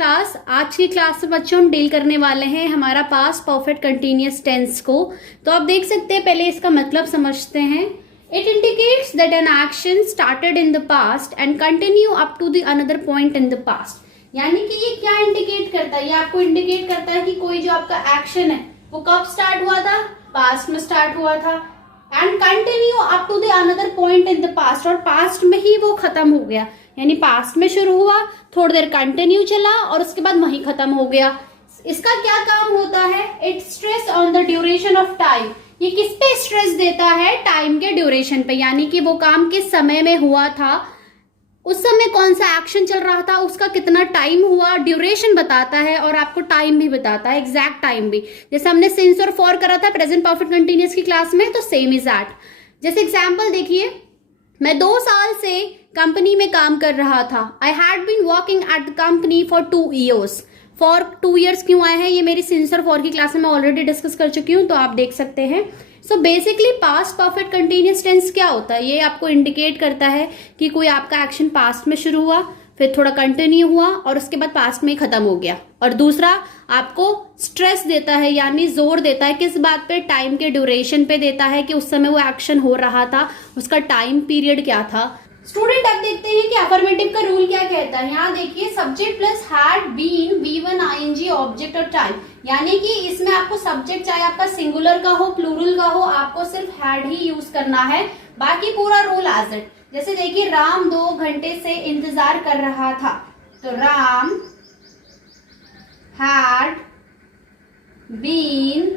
Class. आज की class में बच्चों हम डील करने वाले हैं हमारा पास्ट परफेक्ट कंटिन्यूअस टेंस को। तो आप देख सकते हैं, पहले इसका मतलब समझते हैं। It indicates that an action started in the past and continue up to the another point in the past. यानी कि ये क्या इंडिकेट करता है? ये आपको इंडिकेट करता है कि कोई जो आपका एक्शन है वो कब स्टार्ट हुआ था, पास्ट में स्टार्ट हुआ था, and continue up to the another point in the past, और पास्ट में ही वो खत्म हो गया। यानी पास्ट में शुरू हुआ, थोड़ी देर कंटिन्यू चला और उसके बाद वहीं खत्म हो गया। इसका क्या काम होता है? It stress on the duration of time. ये किस पे स्ट्रेस देता है? टाइम के ड्यूरेशन पे, यानी कि वो काम किस समय में हुआ था, उस समय कौन सा एक्शन चल रहा था, उसका कितना टाइम हुआ, ड्यूरेशन बताता है और आपको टाइम भी बताता है, एग्जैक्ट टाइम भी। जैसे हमने सिंस और फॉर करा था प्रेजेंट परफेक्ट कंटिन्यूअस की क्लास में, तो सेम इज दैट। जैसे एग्जाम्पल देखिए, मैं 2 साल से कंपनी में काम कर रहा था। I had been working at the company for 2 years। For 2 years क्यों आए हैं? ये मेरी सिंस और फॉर की क्लास में मैं ऑलरेडी डिस्कस कर चुकी हूँ, तो आप देख सकते हैं। So basically past perfect continuous tense क्या होता है? ये आपको इंडिकेट करता है कि कोई आपका एक्शन पास्ट में शुरू हुआ, फिर थोड़ा कंटिन्यू हुआ और उसके बाद पास्ट में ही खत्म हो गया। और दूसरा आपको स्ट्रेस देता है, यानी जोर देता है किस बात पे? टाइम के ड्यूरेशन पे देता है कि उस समय वो एक्शन हो रहा था, उसका टाइम पीरियड क्या था। स्टूडेंट अब देखते हैं कि अफर्मेटिव का रूल क्या कहता है। यहाँ देखिए, subject plus had been V1 ING object और टाइम, यानी कि इसमें आपको सब्जेक्ट चाहे आपका सिंगुलर का हो प्लूरल का हो, आपको सिर्फ हैड ही यूज करना है, बाकी पूरा रूल एज इट। जैसे देखिए, राम 2 घंटे से इंतजार कर रहा था, तो Ram had been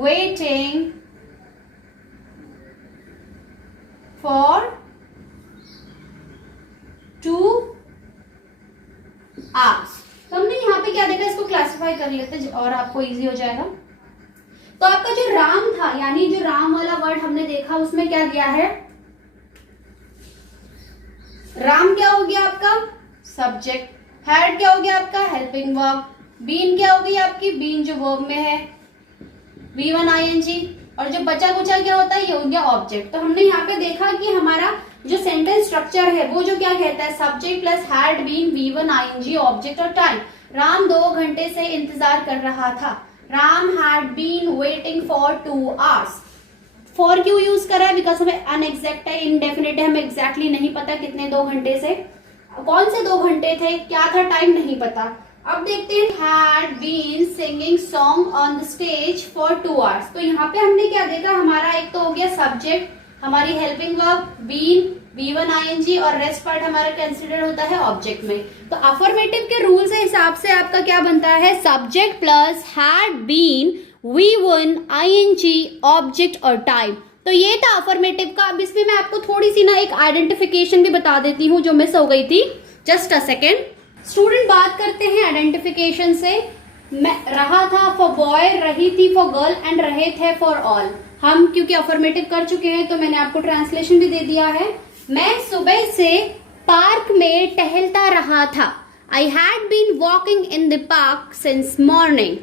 waiting for 2 hours। तो हमने यहाँ पे क्या देखा, इसको क्लासिफाई कर लेते और आपको इजी हो जाएगा। तो आपका जो राम था, यानी जो राम वाला वर्ड हमने देखा, उसमें क्या दिया है? राम क्या हो गया आपका? सब्जेक्ट। हैड क्या हो गया आपका? Helping verb. बीन क्या हो गई आपकी? बीन जो वर्ब में है, V1 ING। और जो बचा कुचा क्या होता है? ये हो गया ऑब्जेक्ट। तो हमने यहाँ पे देखा कि हमारा जो सेंटेंस स्ट्रक्चर है वो जो क्या कहता है, subject plus had been V1 ING object और टाइम। राम 2 घंटे से इंतजार कर रहा था, Ram had been waiting for 2 hours। For क्यों यूज करा है? बिकॉज हमें अनएग्जैक्ट है, इनडेफिनेट है, हमें एग्जैक्टली नहीं पता कितने 2 घंटे से, कौन से 2 घंटे थे, क्या था टाइम, नहीं पता। अब देखते हैं, had been singing song on the stage for 2 hours। तो यहाँ पे हमने क्या देखा, हमारा एक तो हो गया सब्जेक्ट, हमारी helping verb been, V1 ING, और रेस्ट पार्ट हमारा कंसिडर होता है ऑब्जेक्ट में। तो अफर्मेटिव के रूल से हिसाब से आपका क्या बनता है? Subject plus had been V1 ING object और टाइम। तो ये था अफर्मेटिव का। अब इसमें मैं आपको थोड़ी सी ना एक आइडेंटिफिकेशन भी बता देती हूँ जो मिस हो गई थी। Just a second. स्टूडेंट, बात करते हैं आइडेंटिफिकेशन से। मैं रहा था फॉर बॉय, रही थी फॉर गर्ल एंड रहे थे फॉर ऑल। हम क्योंकि अफर्मेटिव कर चुके हैं तो मैंने आपको ट्रांसलेशन भी दे दिया है। मैं सुबह से पार्क में टहलता रहा था। I had been walking in the park since morning.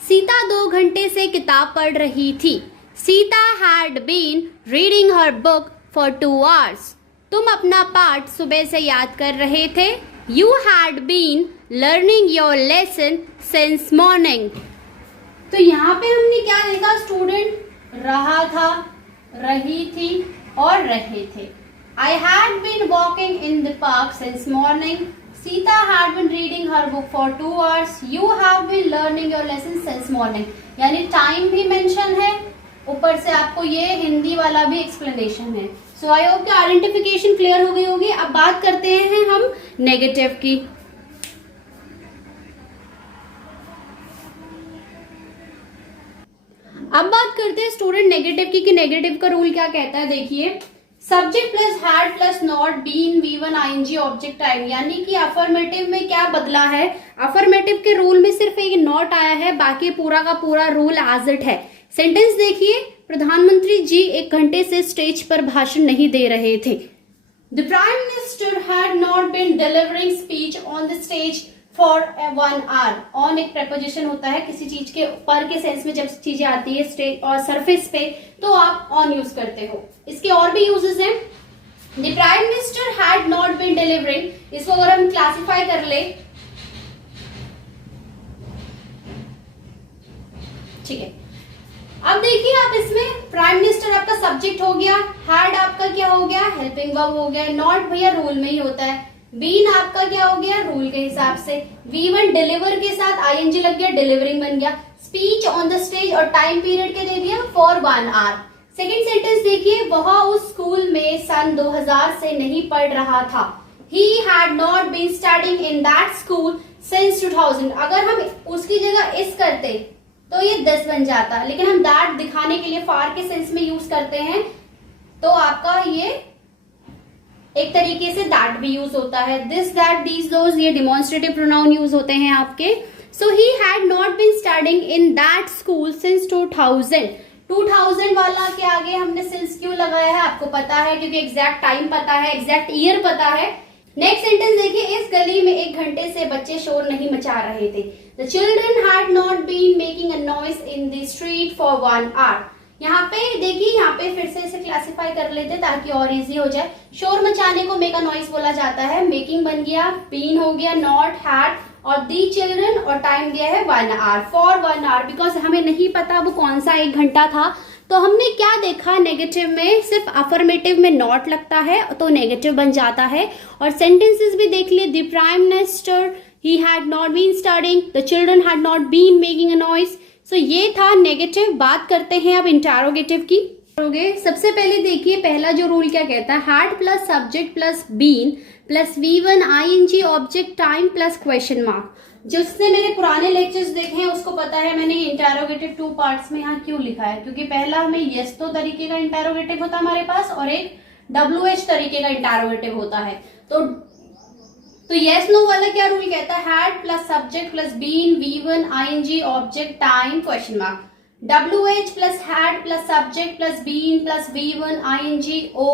Sita 2 घंटे से किताब पढ़ रही थी। Sita had been reading her book for 2 hours। तुम अपना पाठ सुबह से याद कर रहे थे। You had been learning your lesson since morning. तो यहाँ पे हमने क्या देखा स्टूडेंट? रहा था, रही थी और रहे थे। I had been walking in the park since morning. Sita had been reading her book for 2 hours. You have been learning your lesson since morning। यानी टाइम भी मेंशन है, ऊपर से आपको ये हिंदी वाला भी एक्सप्लेनेशन है। सो आई होप कि आइडेंटिफिकेशन क्लियर हो गई होगी। अब बात करते हैं हम नेगेटिव की। अब बात करते हैं स्टूडेंट नेगेटिव की, कि नेगेटिव का रूल क्या कहता है। देखिए, subject plus had plus not been V1 ING object time, यानी कि अफर्मेटिव में क्या बदला है? अफर्मेटिव के रूल में सिर्फ एक नॉट आया है, बाकी पूरा का पूरा रूल एज इट है। सेंटेंस देखिए, प्रधानमंत्री जी 1 घंटे से स्टेज पर भाषण नहीं दे रहे थे। The prime minister had not been delivering speech on the stage for 1 hour। On एक प्रपोजिशन होता है किसी चीज के ऊपर के सेंस में, जब चीजें आती है स्टेज और सरफेस पे तो आप ऑन यूज करते हो। इसके और भी यूजेस हैं। The prime minister had not been delivering, इसको अगर हम क्लासिफाई कर ले ठीक है। अब देखिए आप इसमें प्राइम मिनिस्टर आपका सब्जेक्ट हो गया, हैड आपका क्या हो गया, हेल्पिंग वर्ब हो गया, नॉट भैया रूल में ही होता है, बीन आपका क्या हो गया, रूल के हिसाब से, V1 डिलीवर के साथ ING लग गया, डिलीवरिंग बन गया, स्पीच ऑन द स्टेज और टाइम पीरियड के दे दिया फॉर 1 आवर। सेकेंड सेंटेंस देखिए, वह उस स्कूल में सन 2000 से नहीं पढ़ रहा था, he had not been studying in that school since 2000। अगर हम उसकी जगह इस करते तो ये दिस बन जाता, लेकिन हम दैट दिखाने के लिए फार के सेंस में यूज करते हैं, तो आपका ये एक तरीके से दैट भी यूज होता है, दिस दैट दीज दोज ये डिमॉन्स्ट्रेटिव प्रोनाउन यूज होते हैं आपके। So he had not been studying in that school since 2000 वाला के आगे हमने सिंस क्यों लगाया है आपको पता है, क्योंकि एग्जैक्ट टाइम पता है, एग्जैक्ट ईयर पता है। नेक्स्ट सेंटेंस देखिए, इस गली में 1 घंटे से बच्चे शोर नहीं मचा रहे थे, the children had not been making a noise in the street for 1 hour. यहाँ पे देखिए, यहाँ पे फिर से इसे क्लासिफाई कर लेते ताकि और इजी हो जाए। शोर मचाने को मेक अ नॉइज बोला जाता है, मेकिंग बन गया, बीन हो गया, नॉट, हैड और दी चिल्ड्रन और टाइम दिया है 1 आवर, फॉर 1 आवर, बिकॉज हमें नहीं पता वो कौन सा 1 घंटा था। तो हमने क्या देखा, नेगेटिव में सिर्फ अफर्मेटिव में नॉट लगता है तो नेगेटिव बन जाता है। और सेंटेंसेस भी देख लिए, the prime minister he had not been studying, the children had not been making a noise. So ये था नेगेटिव। बात करते हैं अब इंटरोगेटिव की। सबसे पहले देखिए पहला जो रूल क्या कहता है, had plus subject plus been plus V1 ING object time plus question mark. जिसने मेरे पुराने लेक्चर्स देखे हैं उसको पता है मैंने इंटरोगेटिव 2 पार्ट्स में यहाँ क्यों लिखा है, क्योंकि पहला हमें यस तो तरीके का इंटरोगेटिव होता है हमारे पास और एक WH तरीके का इंटरोगेटिव होता है। तो यस नो वाला क्या रूल कहता है, had plus subject plus been V1 ING object time question mark. WH plus had plus subject plus been plus V1 ING O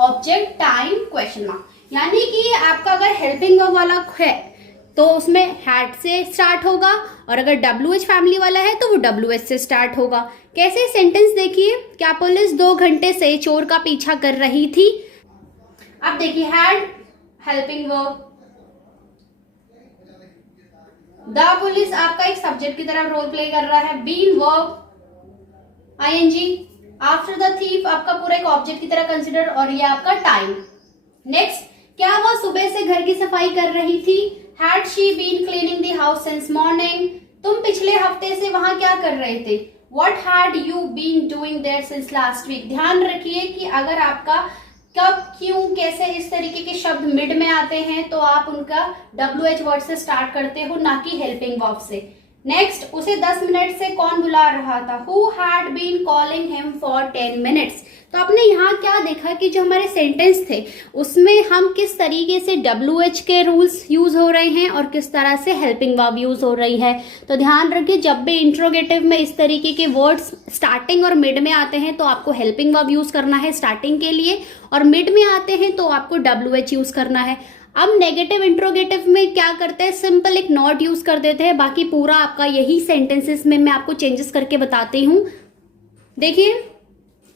object time question mark. यानी कि आपका अगर हेल्पिंग वर्ब वाला है तो उसमें हैड से स्टार्ट होगा, और अगर WH फैमिली वाला है तो वो WH से स्टार्ट होगा। कैसे, सेंटेंस देखिए, क्या पुलिस 2 घंटे से चोर का पीछा कर रही थी। अब देखिए, had helping verb, the police आपका एक सब्जेक्ट की तरह रोल प्ले कर रहा है, been verb ING, after the thief आपका पूरा एक ऑब्जेक्ट की तरह कंसिडर, और ये आपका टाइम। नेक्स्ट, क्या वह सुबह से घर की सफाई कर रही थी, had she been cleaning the house since morning. तुम पिछले हफ्ते से वहां क्या कर रहे थे, what had you been doing there since last week. ध्यान रखिए कि अगर आपका कब, क्यों, कैसे इस तरीके के शब्द मिड में आते हैं तो आप उनका WH वर्ड से स्टार्ट करते हो, ना कि हेल्पिंग वर्ब से। नेक्स्ट, उसे 10 मिनट से कौन बुला रहा था, who had been calling him for 10 minutes. तो आपने यहाँ क्या देखा कि जो हमारे सेंटेंस थे उसमें हम किस तरीके से WH के रूल्स यूज हो रहे हैं और किस तरह से हेल्पिंग वर्ब यूज हो रही है। तो ध्यान रखिए, जब भी इंट्रोगेटिव में इस तरीके के वर्ड्स स्टार्टिंग और मिड में आते हैं तो आपको हेल्पिंग वर्ब यूज करना है स्टार्टिंग के लिए, और मिड में आते हैं तो आपको WH यूज करना है। अब नेगेटिव इंट्रोगेटिव में क्या करते हैं, सिंपल एक नॉट यूज कर देते हैं, बाकी पूरा आपका यही सेंटेंसेस में मैं आपको चेंजेस करके बताती हूँ। देखिए,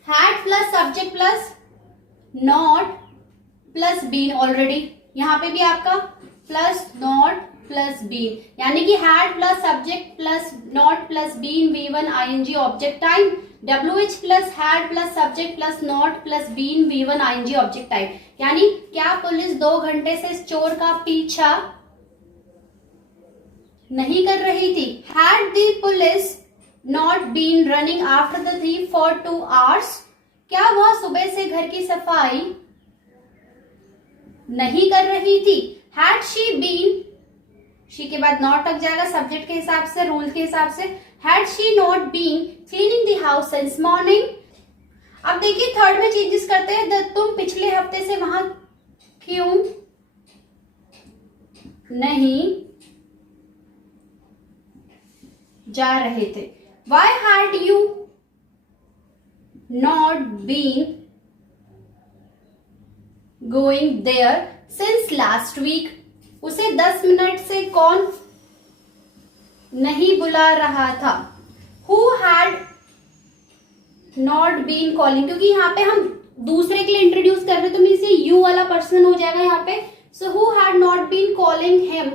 had plus subject plus not plus been, already यहाँ पे भी आपका प्लस नॉट प्लस बीन, यानी कि had plus subject plus not plus been V1 ING object time, WH plus had plus subject plus not plus been V1 ING object time. यानी क्या police 2 घंटे से इस चोर का पीछा नहीं कर रही थी, had the police not been running after the thief for 2 hours। क्या वह सुबह से घर की सफाई नहीं कर रही थी, हैड शी बीन, शी के बाद नॉट लग जाएगा सब्जेक्ट के हिसाब से, रूल के हिसाब से, had she not been cleaning the house since morning. अब देखिए थर्ड में चेंजेस करते हैं, तुम पिछले हफ्ते से वहां क्यों नहीं जा रहे थे, why had you not been going there since last week। उसे 10 मिनट से कौन नहीं बुला रहा था, who had not been calling, क्योंकि यहाँ पे हम दूसरे के लिए इंट्रोड्यूस कर रहे हैं तो मीन्स ये यू वाला पर्सन हो जाएगा यहाँ पे। सो who had not been calling him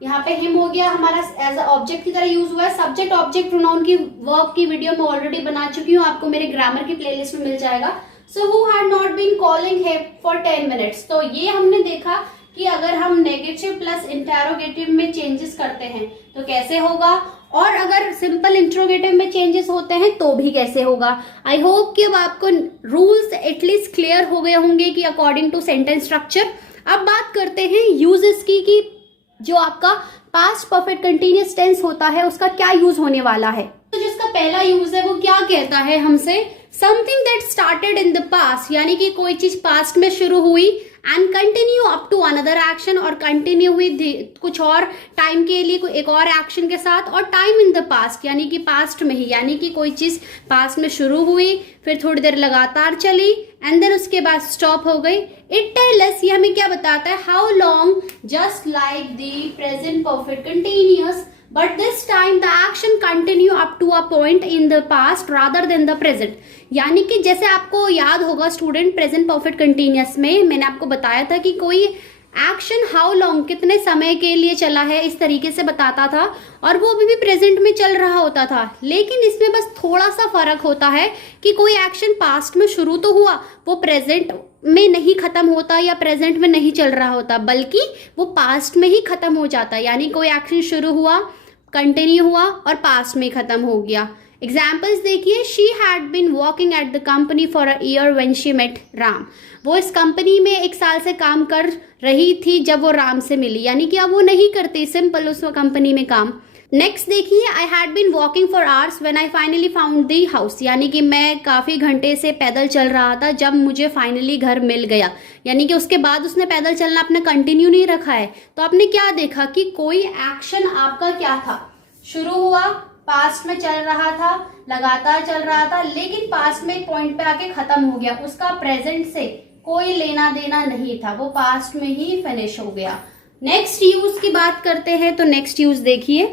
यहाँ पे हिम हो गया, हमारा एज अ ऑब्जेक्ट की तरह यूज हुआ है। सब्जेक्ट ऑब्जेक्ट प्रोनाउन की वर्ब की वीडियो मैं ऑलरेडी बना चुकी हूँ, आपको मेरे ग्रामर की प्लेलिस्ट में मिल जाएगा। So who had not been calling him for 10 minutes. तो ये हमने देखा कि अगर हम नेगेटिव प्लस इंटेरोगेटिव में चेंजेस करते हैं तो कैसे होगा, और अगर सिंपल इंट्रोगेटिव में चेंजेस होते हैं तो भी कैसे होगा। आई होप कि अब आपको रूल्स एटलीस्ट क्लियर हो गए होंगे कि अकॉर्डिंग टू सेंटेंस स्ट्रक्चर। अब बात करते हैं यूजेस की कि जो आपका पास्ट परफेक्ट कंटिन्यूअस टेंस होता है उसका क्या यूज होने वाला है। तो जिसका पहला यूज है वो क्या कहता है हमसे, something that started in the past, यानी कि कोई चीज पास्ट में शुरू हुई and continue up to another action, और कंटिन्यू हुई कुछ और टाइम के लिए कोई एक और एक्शन के साथ, और टाइम इन द पास्ट यानी कि पास्ट में ही, यानी कि कोई चीज पास्ट में शुरू हुई फिर थोड़ी देर लगातार चली एंड देन उसके बाद स्टॉप हो गई। इट टेल अस, ये हमें क्या बताता है, how long, just like the present perfect continuous but this time the action continue up to a point in the past rather than the present। यानी कि जैसे आपको याद होगा स्टूडेंट, प्रेजेंट परफेक्ट कंटिन्यूअस में मैंने आपको बताया था कि कोई एक्शन हाउ लॉन्ग, कितने समय के लिए चला है, इस तरीके से बताता था, और वो अभी भी प्रेजेंट में चल रहा होता था। लेकिन इसमें बस थोड़ा सा फर्क होता है कि कोई एक्शन पास्ट में शुरू तो हुआ, वो प्रेजेंट में नहीं खत्म होता या प्रेजेंट में नहीं चल रहा होता, बल्कि वो पास्ट में ही खत्म हो जाता है। यानी कोई एक्शन शुरू हुआ, कंटिन्यू हुआ और पास्ट में खत्म हो गया। एग्जाम्पल्स देखिए, she had been working at the company for a year when she met Ram. वो इस कंपनी में 1 साल से काम कर रही थी जब वो राम से मिली, यानी कि अब वो नहीं करती सिंपल उस कंपनी में काम। नेक्स्ट देखिए, I had been walking for hours when I finally found the house, यानी कि मैं काफी घंटे से पैदल चल रहा था जब मुझे फाइनली घर मिल गया। यानी कि उसके बाद उसने पैदल चलना अपने कंटिन्यू नहीं रखा है। तो आपने क्या देखा कि कोई एक्शन आपका क्या था, शुरू हुआ, पास्ट में चल रहा था, लगातार चल रहा था, लेकिन पास्ट में एक पॉइंट पे आके खत्म हो गया, उसका प्रेजेंट से कोई लेना देना नहीं था, वो पास्ट में ही फिनिश हो गया। नेक्स्ट यूज की बात करते हैं, तो नेक्स्ट यूज देखिए,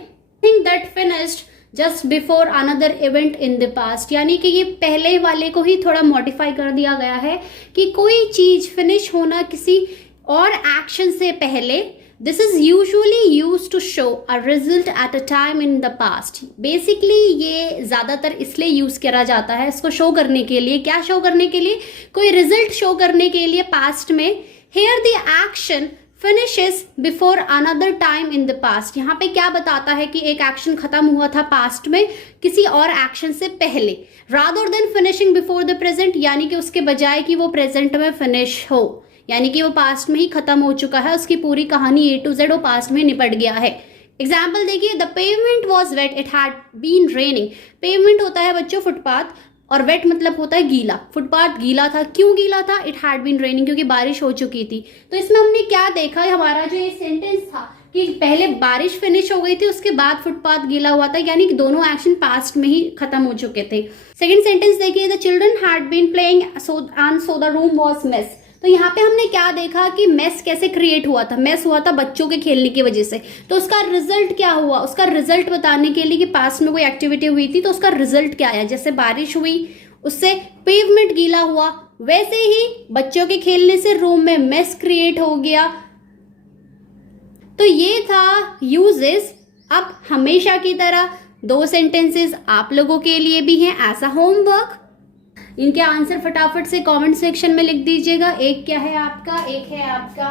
thing that finished just before another event in the past, यानी कि ये पहले वाले को ही थोड़ा मॉडिफाई कर दिया गया है कि कोई चीज फिनिश होना किसी और एक्शन से पहले। This is usually use to show a result at a time in the past. Basically ये ज्यादातर इसलिए यूज करा जाता है, इसको शो करने के लिए। क्या शो करने के लिए? कोई रिजल्ट शो करने के लिए पास्ट में। Here the action finishes before another time in the past। यहाँ पे क्या बताता है कि एक एक्शन खत्म हुआ था पास्ट में किसी और एक्शन से पहले, rather than finishing before the present, यानी कि उसके बजाय कि वो प्रेजेंट में फिनिश हो, यानी कि वो पास्ट में ही खत्म हो चुका है, उसकी पूरी कहानी A to Z वो पास्ट में निपट गया है। एग्जाम्पल देखिए, the pavement was wet, it had been raining. Pavement होता है बच्चों फुटपाथ, और वेट मतलब होता है गीला। फुटपाथ गीला था, क्यों गीला था? इट हैड बीन रेनिंग, क्योंकि बारिश हो चुकी थी। तो इसमें हमने क्या देखा, हमारा जो ये सेंटेंस था कि पहले बारिश फिनिश हो गई थी, उसके बाद फुटपाथ गीला हुआ था, यानी कि दोनों एक्शन पास्ट में ही खत्म हो चुके थे। सेकेंड सेंटेंस देखिए, the children had been playing and so the room was mess. तो यहाँ पे हमने क्या देखा कि मेस कैसे क्रिएट हुआ था, मेस हुआ था बच्चों के खेलने की वजह से। तो उसका रिजल्ट क्या हुआ, उसका रिजल्ट बताने के लिए कि पास्ट में कोई एक्टिविटी हुई थी तो उसका रिजल्ट क्या आया। जैसे बारिश हुई उससे पेवमेंट गीला हुआ, वैसे ही बच्चों के खेलने से रूम में मेस क्रिएट हो गया। तो ये था यूजेस। अब हमेशा की तरह 2 सेंटेंसेस आप लोगों के लिए भी हैं एज अ होमवर्क। इनके आंसर फटाफट से कमेंट सेक्शन में लिख दीजिएगा। एक क्या है आपका, एक है आपका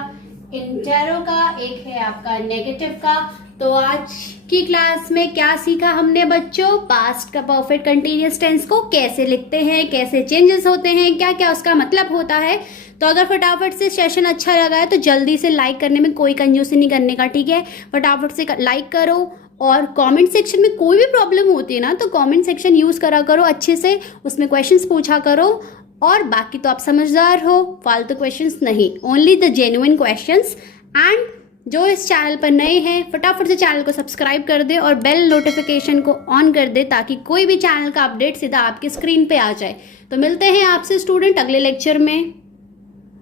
इंटेरो का, एक है आपका नेगेटिव का। तो आज की क्लास में क्या सीखा हमने बच्चों? पास्ट का परफेक्ट कंटीन्यूअस टेंस को कैसे लिखते हैं, कैसे चेंजेस होते हैं, क्या क्या उसका मतलब होता है। तो अगर फटाफट से सेशन अच्छा लगा है तो जल्दी से लाइक करने में कोई कंजूसी नहीं करने का, ठीक है? फटाफट से लाइक करो, और कमेंट सेक्शन में कोई भी प्रॉब्लम होती है ना तो कमेंट सेक्शन यूज करा करो अच्छे से, उसमें क्वेश्चंस पूछा करो। और बाकी तो आप समझदार हो, फालतू क्वेश्चंस नहीं, only the genuine questions. And जो इस चैनल पर नए हैं फटाफट से चैनल को सब्सक्राइब कर दे और बेल नोटिफिकेशन को ऑन कर दे ताकि कोई भी चैनल का अपडेट सीधा आपकी स्क्रीन पे आ जाए। तो मिलते हैं आपसे स्टूडेंट अगले लेक्चर में।